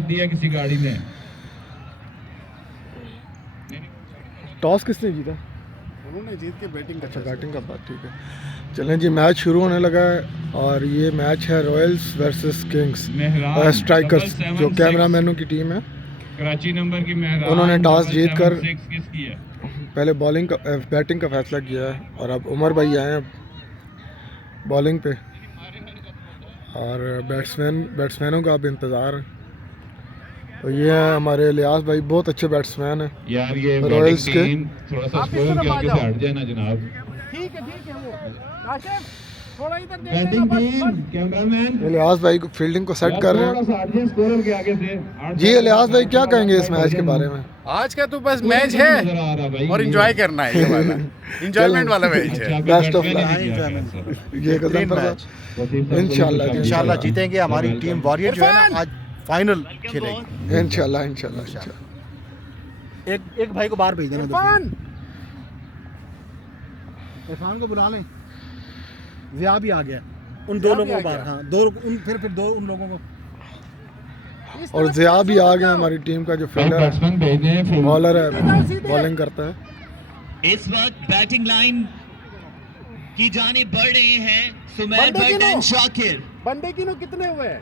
दिया किसी गाड़ी ने। टॉस किसने जीता? उन्होंने जीत के बैटिंग। अच्छा बैटिंग का बात, ठीक है। चलें जी, मैच शुरू होने लगा है और ये मैच है रॉयल्स वर्सेस किंग्स स्ट्राइकर्स, जो कैमरामैनों की टीम है। कराची नंबर की मेहरान उन्होंने टॉस जीत कर किसकी है? पहले बैटिंग का फैसला किया है और अब उमर भाई आए हैं बॉलिंग पे और बैट्समैनों का अब इंतज़ार है। तो ये हैं हमारे इलियास भाई, बहुत अच्छे बैट्समैन हैं यार ये रॉयल्स के। थोड़ा सा स्कोर के आगे से हट जाए ना जनाब। ठीक है वो काशिफ थोड़ा इधर देख बैटिंग टीम कैमरामैन इलियास भाई को फील्डिंग को सेट कर रहे हैं। हट जाए स्कोर के आगे से। जी इलियास भाई, क्या कहेंगे इस मैच के बारे में? आज का तो बस मैच है और एंजॉय करना है, ये वाला एंजॉयमेंट वाला मैच है। Best of luck. ये कदम पर इंशाल्लाह जीतेंगे। हमारी टीम वॉरियर जो है ना आज फाइनल खेलेगी इंशाल्लाह। एक भाई को बाहर भेज देना। इरफान को बुला लें, ज़िया भी आ गया। उन दो लोगों को बाहर, हाँ दो फिर दो उन लोगों को। और ज़िया भी आ गया हमारी टीम का, जो फील्डर है, बॉलर है, बॉलिंग करता है। इस वक्त बैटिंग लाइन की जानिब बढ़ रहे हैं सुमैर बट एंड शाकिर। बंदे कितने हुए हैं?